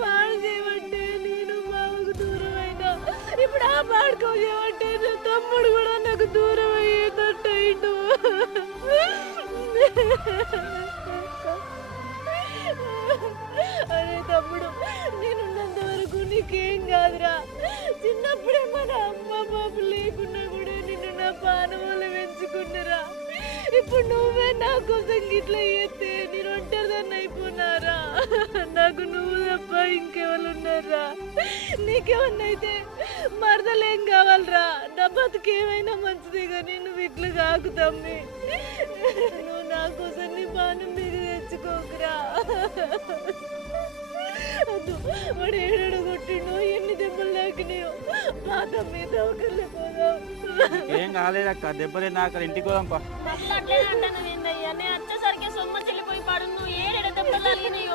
వాడు చేయమంటే నేను బావకు దూరం అయినా, ఇప్పుడు ఆ పాడుకో చేయమంటే నా తమ్ముడు కూడా నాకు దూరం అయ్యేటట్టు. అరే తమ్ముడు, నేనున్నంత వరకు నీకేం కాదురా. చిన్నప్పుడే మన అమ్మ బాబు లేకున్నా కూడా నిన్ను నా పానములు పెంచుకున్నరా. ఇప్పుడు నువ్వే నా కోసం గిట్లా చేస్తే నేను ఒంటరిదాన్ని అయిపోయినారా? నాకు నువ్వు తప్ప ఇంకెవరున్నారా? నీకేమన్నా అయితే మరదలేం కావాలరా? నా బతుకేమైనా మంచిదే కానీ నువ్వు ఇట్లా కాకు తమ్మి. నువ్వు నా కోసం నీ పానం మీద తెచ్చుకోకురా. వద్దు, వాడు ఏడాడు కొట్టిండు, ఎన్ని దెబ్బలు తాకినాయో. మా తమ్మి దవకర్లే పోదాం. ఏం కాలేదక్క, దెబ్బలే నాకు ఇంటికి పోదాంపా. అట్లా అట్లే అంటాను ఏందయ్యా, నేను వచ్చేసరికి సొమ్మ చెల్లిపోయి పడు. నువ్వు ఏడాడు దెబ్బలు తగినాయో